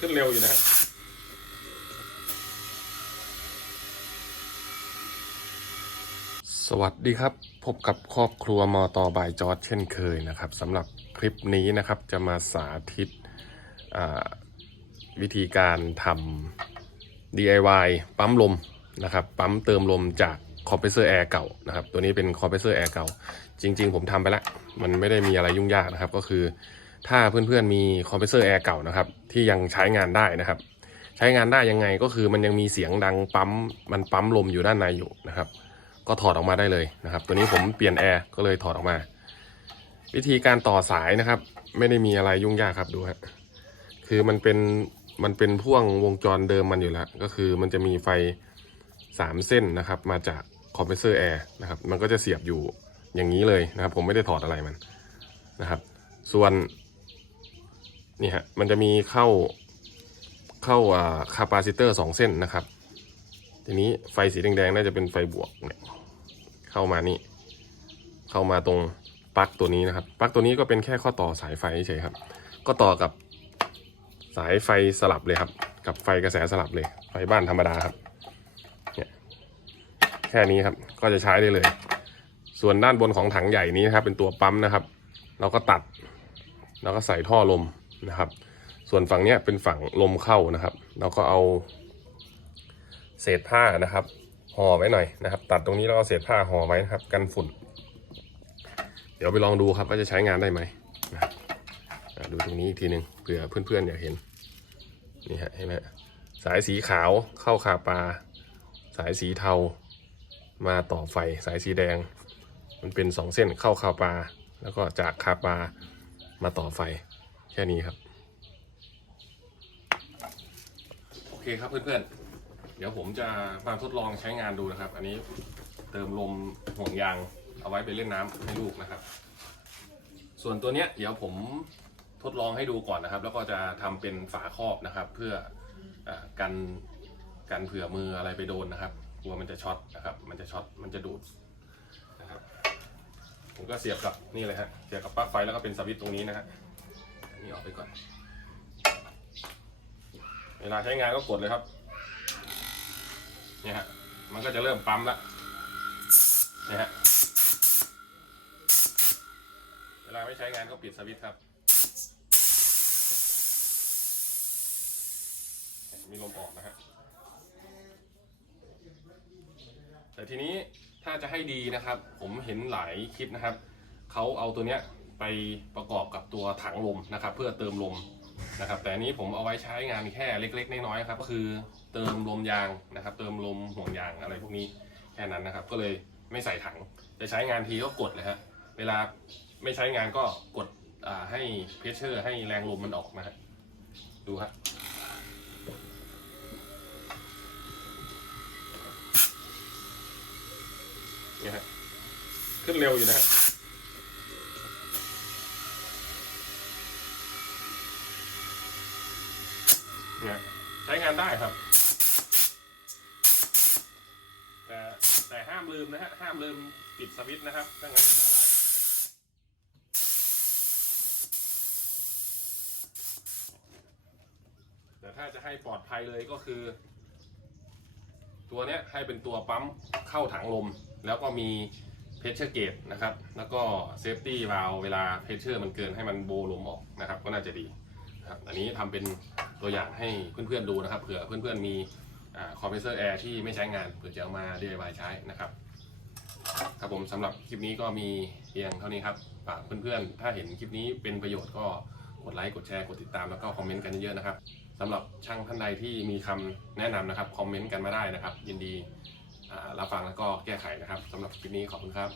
ขึ้นเร็วอยู่นะสวัสดีครับ พบกับครอบครัวมอตอบายจอร์ดเช่นเคยนะครับสำหรับคลิปนี้นะครับจะมาสาธิตวิธีการทำ DIY ปั๊มลมนะครับปั๊มเติมลมจากคอมเพรสเซอร์แอร์เก่านะครับตัวนี้เป็นคอมเพรสเซอร์แอร์เก่า จริง ๆ ผมทำไปแล้ว มันไม่ได้มีอะไรยุ่งยากนะครับ ก็คือ ถ้าเพื่อนๆมีคอมเพรสเซอร์แอร์เก่านะครับที่ยังใช้งานได้นะครับ ใช้งานได้ยังไงก็คือมันยังมีเสียงดังปั๊มมันปั๊มลมอยู่ด้านในอยู่นะครับ ก็ถอดออกมาได้เลยนะครับ ตัวนี้ผมเปลี่ยนแอร์ก็เลยถอดออกมา วิธีการต่อสายนะครับ ไม่ได้มีอะไรยุ่งยากครับดูฮะคือมันเป็นมันเป็นพ่วงวงจรเดิมมันอยู่แล้ว ก็คือมันจะมีไฟสามเส้นนะครับ มาจากคอมเพรสเซอร์แอร์นะครับ มันก็จะเสียบอยู่อย่างนี้เลยนะครับ ผมไม่ได้ถอดอะไรมันนะครับ ส่วน นี่ฮะมันจะมีเข้าเข้าอ่าคาปาซิเตอร์สองเส้นนะครับ ทีนี้ไฟสีแดงๆน่าจะเป็นไฟบวกเนี่ยเข้ามานี่ เข้ามาตรงปลั๊กตัวนี้นะครับปลั๊กตัวนี้ก็เป็นแค่ข้อต่อสายไฟเฉยครับ ก็ต่อกับสายไฟสลับเลยครับ กับไฟกระแสสลับเลย ไฟบ้านธรรมดาครับเนี่ยแค่นี้ครับก็จะใช้ได้เลย ส่วนด้านบนของถังใหญ่นี้นะครับ เป็นตัวปั๊มนะครับ เราก็ตัด แล้วก็ใส่ท่อลม นะครับ ส่วนฝั่งเนี้ยเป็นฝั่งลมเข้านะครับ เราก็เอาเศษผ้านะครับห่อไว้หน่อยนะครับ ตัดตรงนี้แล้วเอาเศษผ้าห่อไว้นะครับ กันฝุ่น เดี๋ยวไปลองดูครับว่าจะใช้งานได้ไหมนะดูตรงนี้อีกทีหนึ่งเผื่อเพื่อนๆอยากเห็นนี่ฮะเห็นไหมสายสีขาวเข้าคาปลาสายสีเทามาต่อไฟสายสีแดง มันเป็นสองเส้นเข้าคาปลาแล้วก็จากคาปลามาต่อไฟ ค่นี้ครับ โอเคครับเพื่อนๆ เดี๋ยวผมจะมาทดลองใช้งานดูนะครับ อันนี้เติมลมห่วงยางเอาไว้ไปเล่นน้ำให้ลูกนะครับ ส่วนตัวเนี้ยเดี๋ยวผมทดลองให้ดูก่อนนะครับ แล้วก็จะทำเป็นฝาครอบนะครับ เพื่ออากันกันเผื่อมืออะไรไปโดนนะครับกลัวมันจะช็อตนะครับ มันจะช็อตมันจะดูดนะครับผมก็เสียบกับนี่เลยฮะเสียบกับปลั๊กไฟแล้วก็เป็นสวิตช์ตรงนี้นะฮะอั นนี้ออกไปก่อน เวลาใช้งานก็กดเลยครับ เนี่ยฮะ มันก็จะเริ่มปั๊มล้วเนี่ยฮะ เวลาไม่ใช้งานก็ปิดสวิตช์ครับ มีลมออกนะฮะ แต่ทีนี้ถ้าจะให้ดีนะครับ ผมเห็นหลายคลิปนะครับ เขาเอาตัวเนี้ย ไปประกอบกับตัวถังลมนะครับ เพื่อเติมลมนะครับ แต่อันนี้ผมเอาไว้ใช้งานแค่เล็ก ๆ น้อยๆครับก็คือเติมลมยางนะครับ เติมลมห่วงยางอะไรพวกนี้แค่นั้นนะครับ ก็เลยไม่ใส่ถังจะใช้งานทีก็กดเลยฮะเวลาไม่ใช้งานก็กดให้เพชเชอร์ ให้แรงลมมันออกนะฮะดูฮะเนี่ยฮะขึ้นเร็วอยู่นะฮะ เนี่ยใช้งานได้ครับ แต่แต่ห้ามลืมนะฮะห้ามลืมปิดสวิตช์นะครับถ้างั้นอันตรายแต่ถ้าจะให้ปลอดภัยเลยก็คือ ตัวเนี้ยให้เป็นตัวปั๊มเข้าถังลม แล้วก็มีเพชเชอร์เกตนะครับ แล้วก็เซฟตี้วาลเวลาเพชเชอร์มันเกินให้มันโบลมออกนะครับ ก็น่าจะดี นะครับอันนี้ทำเป็นตัวอย่างให้เพื่อนๆดูนะครับเผื่อเพื่อนๆมีคอมเพรสเซอร์แอร์ที่ไม่ใช้งานเผื่อจะเอามา DIY ใช้นะครับครับผมสำหรับคลิปนี้ก็มีเพียงเท่านี้ครับฝากเพื่อนๆ ถ้าเห็นคลิปนี้เป็นประโยชน์ก็กดไลค์กดแชร์กดติดตามแล้วก็คอมเมนต์กันเยอะๆนะครับสำหรับช่างท่านใดที่มีคำแนะนำนะครับคอมเมนต์กันมาได้นะครับ ยินดีรับฟังแล้วก็แก้ไขนะครับสำหรับคลิปนี้ขอบคุณครับ